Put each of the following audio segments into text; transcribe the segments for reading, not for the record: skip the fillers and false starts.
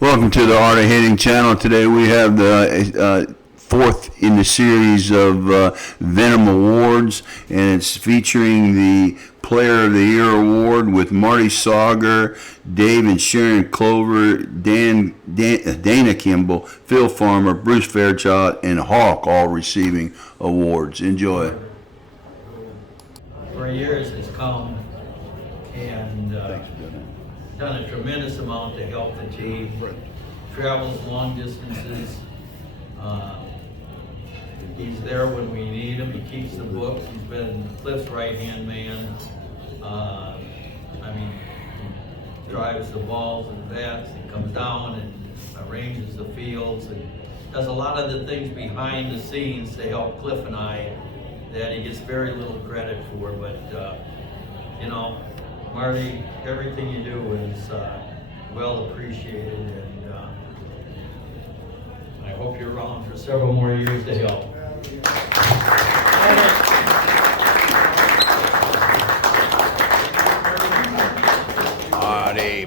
Welcome to the Art of Hitting channel. Today we have the fourth in the series of Venom Awards, and it's featuring the Player of the Year Award with Marty Sorger, Dave and Sharon Clover, Dana Kimball, Phil Farmer, Bruce Fairchild, and Hawk all receiving awards. Enjoy. For years it's come and done a tremendous amount to help the team. Travels long distances. He's there when we need him. He keeps the books. He's been Cliff's right-hand man. He drives the balls and bats. He comes down and arranges the fields and does a lot of the things behind the scenes to help Cliff and I that he gets very little credit for. But Marty, everything you do is well appreciated, and I hope you're around for several more years to help.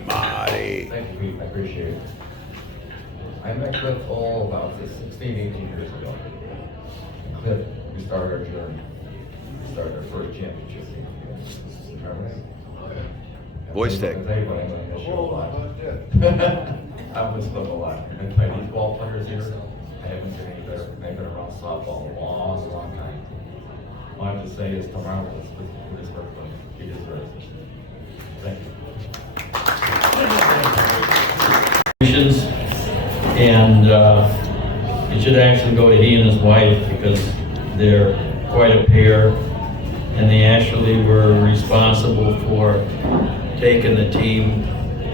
Marty. Thank you, Pete. I appreciate it. I met Cliff about 16, 18 years ago. And Cliff, we started our journey. We started our first championship game. Remember that? Voice tech. I'll tell you what, I'm going to miss you a lot. I miss Cliff a lot. And by these ball players here, I haven't been any better. They've been around softball a long, long time. All I have to say is tomorrow, let's put his work on. He deserves it. Thank you. And it should actually go to he and his wife because they're quite a pair, and they actually were responsible for taking the team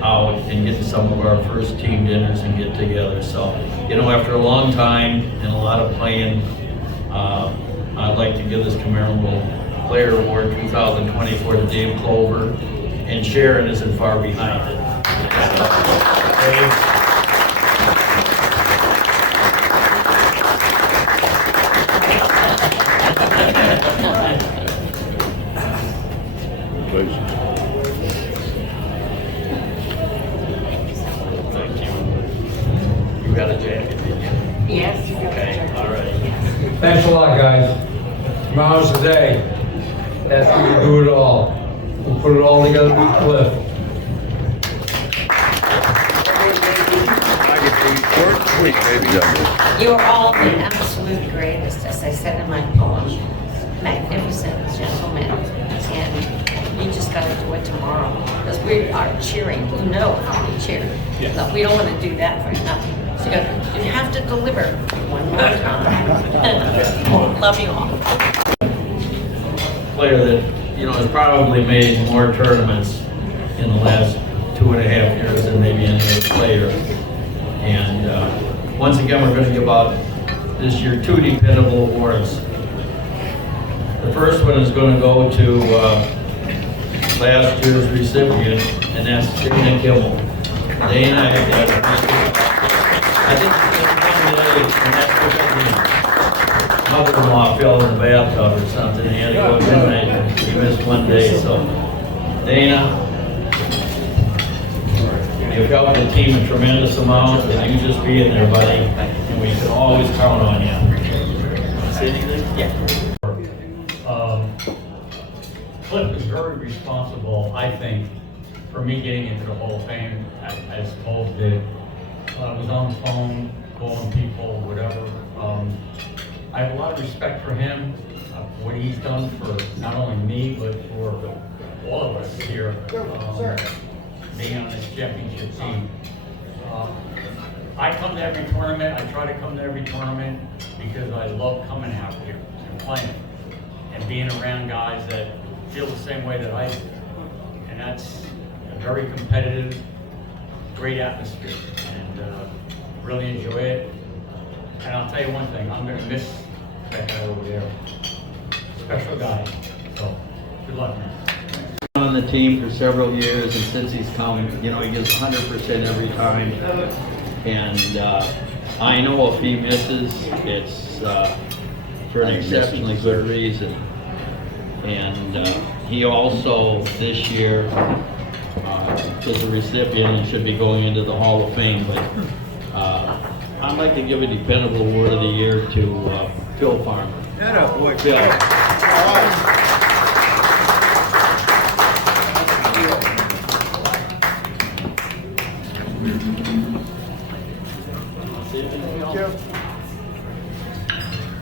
out and getting some of our first team dinners and get together. So, after a long time and a lot of playing, I'd like to give this Commemorable Player Award 2024 to Dave Clover, and Sharon isn't far behind it. Dave. Thank you. You got a jacket, didn't you? Yes. Okay, all right. Thanks a lot, guys. Tomorrow's the day. That's when we do it all. We'll put it all together with Cliff. You are all the absolute greatest, as I said in my poem. Magnificent gentlemen. And you just got to do it tomorrow. Because we are cheering. You know how we cheer. Yes. No, we don't want to do that for nothing. So you have to deliver one more time. Love you all. Player that has probably made more tournaments in the last 2.5 years than maybe any other player. And once again, we're going to give out this year 2 dependable awards. The first one is going to go to last year's recipient, and that's Dana Kimball. Dana, I think she's going to win today, and that's because mother-in-law fell in the bathtub or something, and he had to go midnight, and he missed one day. So, Dana, you've helped the team a tremendous amount, and you just being there, buddy, and we can always count on you. Say anything? Yeah. Cliff is very responsible, I think, for me getting into the Hall of Fame, as Paul did. I was on the phone, calling people, whatever. I have a lot of respect for him, what he's done for not only me, but for all of us here, being on this championship team. I come to every tournament, I try to come to every tournament because I love coming out here and playing and being around guys that feel the same way that I do. And that's a very competitive, great atmosphere, and really enjoy it. And I'll tell you one thing, I'm gonna miss that guy over there. Special guy, so good luck, man. On the team for several years, and since he's come, he gives 100% every time. And I know if he misses, it's for an exceptionally good reason. And he also, this year, because the recipient should be going into the Hall of Fame, but I'd like to give a dependable award of the year to Phil Farmer. Phil.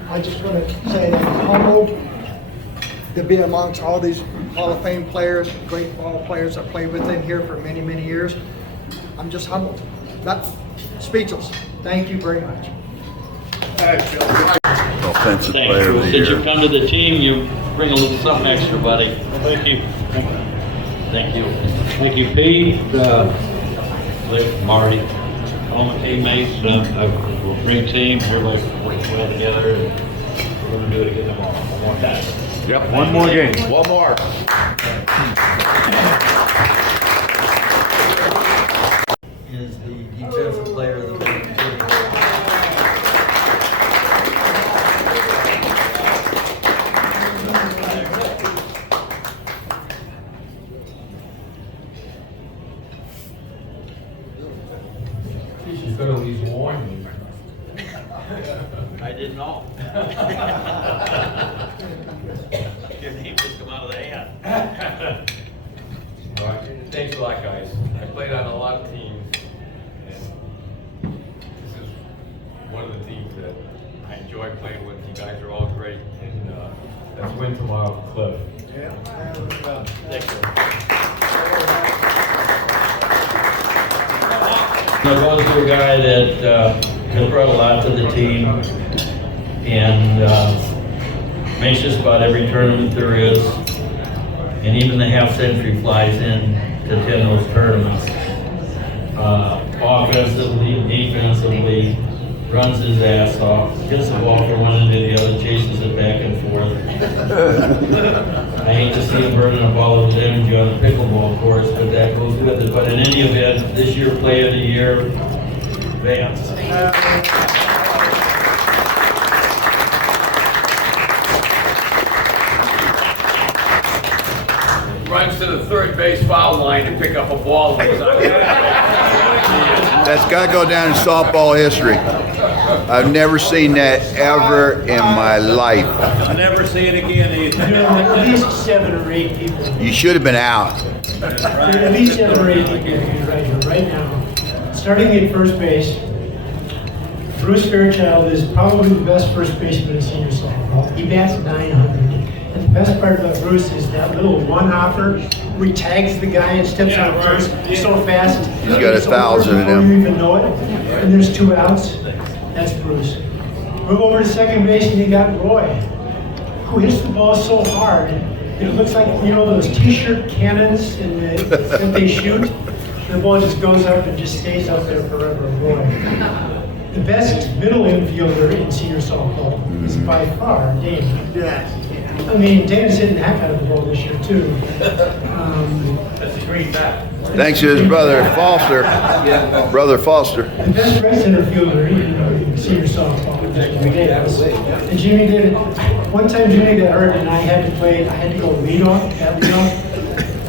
I just want to say that I'm humbled to be amongst all these Hall of Fame players, great ball players I played with in here for many, many years. I'm just humbled, not speechless. Thank you very much. Offensive Thanks, player of Bruce. the Since year. you come to the team, you bring a little something extra, buddy. Thank you. Thank you. Thank you, Pete, Lick, Marty, all my teammates, great team, everybody working well together, and we're gonna do it again tomorrow, one more time. Yep, one more game. One more. Is the defensive player of the game. You could at least warn me. I didn't know. Your name just come out of the hat. All right, thanks a lot, guys. I played on a lot of teams, and this is one of the teams that I enjoy playing with. You guys are all great, and let's win tomorrow for Cliff. So goes to a guy that has brought a lot to the team and makes just about every tournament there is, and even the half century flies in to attend those tournaments. Offensively, defensively, runs his ass off, gets the ball from one end to the other, chases it back and forth. I hate to see him burning up all of his energy on the pickleball course, but that goes with it. But in any event, this year Player of the Year, Vance. Runs to the third base foul line to pick up a ball. That's got to go down in softball history. I've never seen that ever in my life. I'll never see it again either. There are at least 7 or 8 people. You should have been out. There are at least 7 or 8 people here right now. Starting at first base, Bruce Fairchild is probably the best first baseman in senior softball. He bats 900. And the best part about Bruce is that little one-hopper where he tags the guy and steps on first so fast. He's got 1,000 in before him. you even know it. And there's 2 outs. That's Bruce. Move over to second base and you got Roy, who hits the ball so hard, it looks like, you know, those t-shirt cannons that they shoot. The ball just goes up and just stays up there forever. Roy. The best middle infielder in senior softball is by far Dana. I mean, Dana's hitting the heck out of the ball this year too. That's a great fact. Thanks to his brother Foster. Brother Foster. The best right center fielder in senior softball is Jimmy Davis. And Jimmy did it. One time Jimmy got hurt and I had to go leadoff, bat leadoff.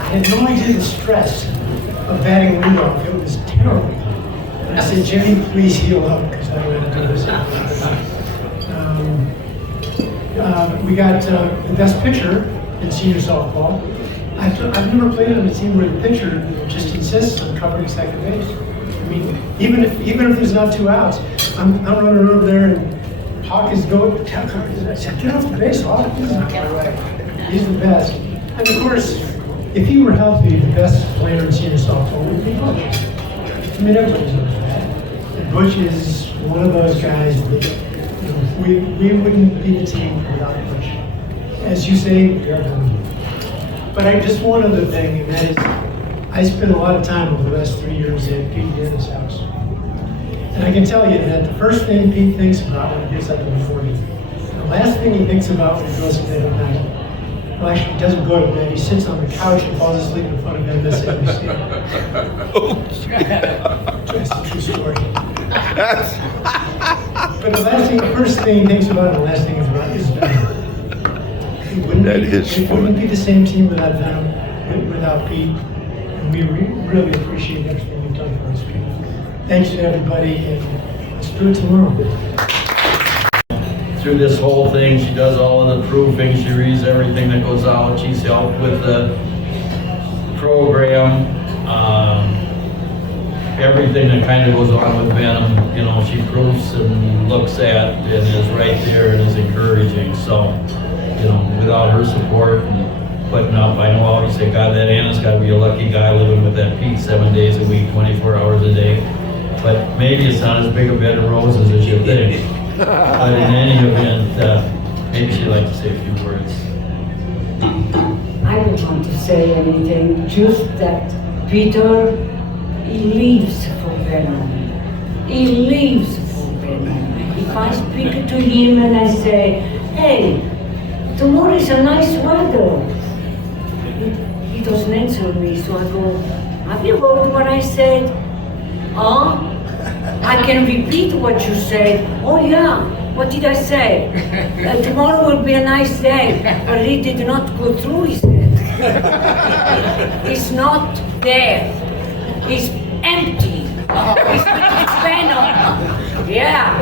I had no idea the stress of batting leadoff. It was terrible. And I said, Jimmy, please heal up because I don't want to do this. We got the best pitcher in senior softball. I've never played on a team where the pitcher just insists on covering second base. I mean, even if there's not 2 outs, I'm running over there and Hawk is going, get off the base, Hawk. He's the best. And of course, if he were healthy, the best player in senior softball would be Butch. I mean, everybody knows that. And Butch is one of those guys that, you know, we wouldn't be the team without Butch. As you say, you're done. But I just one other thing, and that is, I spent a lot of time over the last 3 years at Pete Dennis' house. And I can tell you that the first thing Pete thinks about when he gets up in the morning, the last thing he thinks about when he goes to bed at night, well, actually, he doesn't go to bed, he sits on the couch and falls asleep in front of MSNBC. That's a true story. But the first thing he thinks about, and the last thing is about is Venom. It wouldn't be the same team without Venom, without Pete. And And we really appreciate everything you've done for us people. Thanks to everybody, and let's do it tomorrow. Through this whole thing, she does all of the proofing, she reads everything that goes out, she's helped with the program, everything that kind of goes on with Venom, you know, she proofs and looks at and is right there and is encouraging. So, you know, without her support and putting up, I know I always say, God, that Anna's got to be a lucky guy living with that Pete 7 days a week, 24 hours a day. But maybe it's not as big a bed of roses as you think. But in any event, maybe she'd like to say a few words. I don't want to say anything, just that Peter, he lives for Venom. He lives for Venom. If I speak to him and I say, hey, tomorrow is a nice weather, he doesn't answer me, so I go, have you heard what I said? Huh? I can repeat what you said. Oh yeah, what did I say? Tomorrow will be a nice day, but he did not go through his head. It's not there. It's empty. It's Venom. Yeah,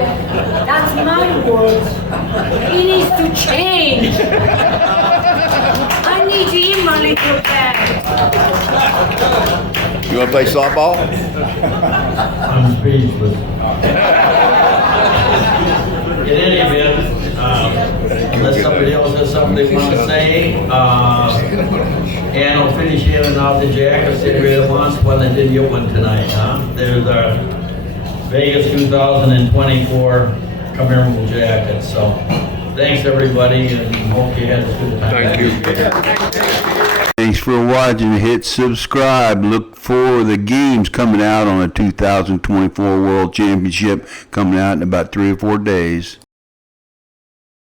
that's my words. He needs to change. I need him a little bit. You want to play softball? I'm speechless. In any event, unless somebody else has something they want to say, Ann will finish handing out the jackets. Anybody wants one that didn't get one tonight, huh? There's the Vegas 2024 commemorative jackets. So, thanks everybody, and hope you had a good time. Thank you. Thanks for watching. Hit subscribe. Look for the games coming out on the 2024 World Championship coming out in about 3 or 4 days.